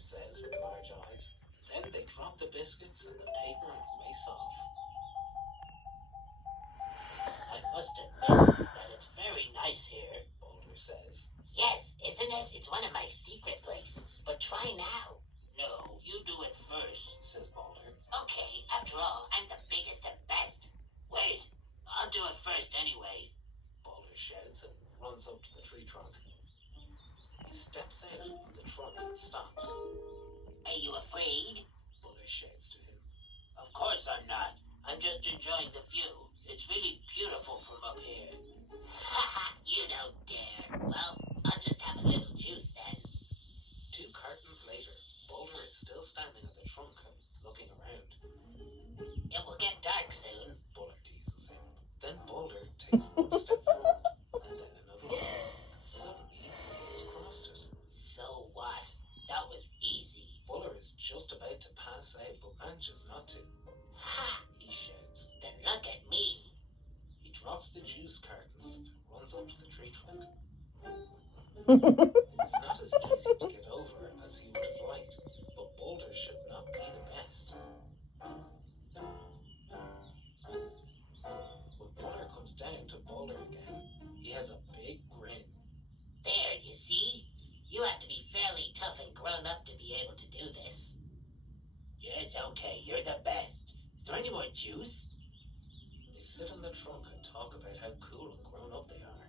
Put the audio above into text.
says with large eyes. Then they drop the biscuits and the paper and race off. I must admit that it's very nice here, Boulder says. Yes, isn't it? It's one of my secret places. But try now. No, you do it first, says Boulder. Okay, after all, I'm the biggest and best. Wait, I'll do it first anyway, Boulder shouts and runs up to the tree trunk. He steps out on the trunk and stops. Are you afraid? Boulder shouts to him. Of course I'm not. I'm just enjoying the view. It's really beautiful from up here. Haha, you don't dare. Well, I'll just have a little juice then. 2 cartons later, Boulder is still standing at the trunk and looking around. It will get dark soon, Boulder teases him. Then Boulder takes one step forward and then another one, and suddenly he's crossed it. So what? That was easy. Boulder is just about to pass out but manages not to. Ha! He shouts. Then look at me. He drops the juice cartons and runs up to the tree trunk. It's not as easy to get over as he would have liked, but Boulder should not be the best. When Boulder comes down to Boulder again, he has a big grin. There, you see? You have to be fairly tough and grown up to be able to do this. Yes, okay, you're the best. Is there any more juice? They sit on the trunk and talk about how cool and grown up they are.